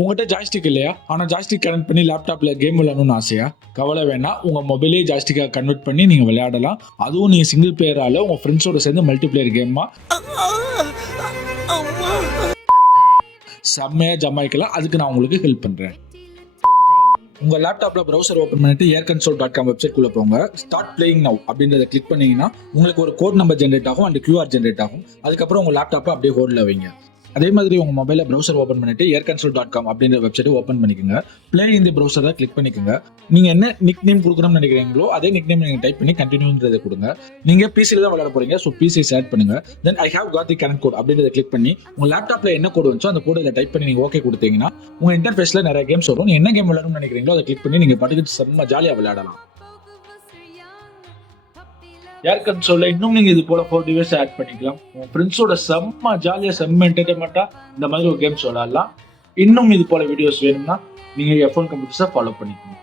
உங்கள்கிட்ட ஜாய்ஸ்டிக் இல்லையா? ஆனால் ஜாய்ஸ்டிக் கனெக்ட் பண்ணி லேப்டாப்பில் கேம் விளையாடணும்னு ஆசையா? கவலை வேணாம், உங்கள் மொபைலே ஜாய்ஸ்டிக்காக கன்வெர்ட் பண்ணி நீங்கள் விளையாடலாம். அதுவும் நீங்கள் சிங்கிள் பிளேயரால் உங்கள் ஃப்ரெண்ட்ஸோட சேர்ந்து மல்டி பிளேயர் கேமாக செம்மையாக ஜமாய்க்கலாம். அதுக்கு நான் உங்களுக்கு ஹெல்ப் பண்ணுறேன். உங்கள் லேப்டாப்பில் ப்ரௌசர் ஓப்பன் பண்ணிட்டு airconsole.com வெப்சைட்குள்ளே போங்க. ஸ்டார்ட் பிளேயிங் நவ் அப்படின்றத கிளிக் பண்ணிங்கன்னா உங்களுக்கு ஒரு கோட் நம்பர் ஜென்ரேட் ஆகும் அண்ட் QR ஜென்ரேட் ஆகும். அதுக்கப்புறம் உங்கள் லேப்டாப்பை அப்படியே ஹோல்டில் வைங்க. அதே மாதிரி உங்கள் மொபைலில் ப்ரௌசர் ஓப்பன் பண்ணிட்டு airconsole.com அப்படின்ற வெப்சைட்டை ஓப்பன் பண்ணிக்கோங்க. பிளே இந்த ப்ரௌசரை கிளிக் பண்ணிக்கோங்க. நீங்கள் என்ன நிக் நேம் கொடுக்கணும்னு நினைக்கிறீங்களோ அதே நிக் நேம் நீங்கள் டைப் பண்ணி கண்டினியூன்றதை கொடுங்க. நீங்கள் பிசியில் தான் விளையாட போகிறீங்க, ஸோ பிசி செலக்ட் பண்ணுங்க. Then I have got the connect code அப்படின்றத கிளிக் பண்ணி உங்கள் லேப்டாப்பில் என்ன கோடு வந்துச்சோ அந்த கோடில் டைப் பண்ணி நீங்கள் ஓகே கொடுத்தீங்கன்னா உங்கள் இன்டர்ஃபேஸில் நிறைய கேம்ஸ் வரும். நீங்கள் என்ன கேம் விளையாடணும்னு நினைக்கிறீங்களோ அதை கிளிக் பண்ணி நீங்கள் பாட்டுக்கு செம்ம ஜாலியாக விளையாடலாம். ஏர் கன்சோல்ல இன்னும் நீங்க இது போல 4 டிவைஸ் ஆட் பண்ணிக்கலாம். உங்க ஃப்ரெண்ட்ஸோட செம்ம ஜாலியா செம்ம என்டர்டைன்மெண்டா இந்த மாதிரி ஒரு கேம்ஸ் விளையாடலாம். இன்னும் இது போல வீடியோஸ் வேணும்னா நீங்க F1 கம்ப்யூட்டர்ஸை ஃபாலோ பண்ணிக்கணும்.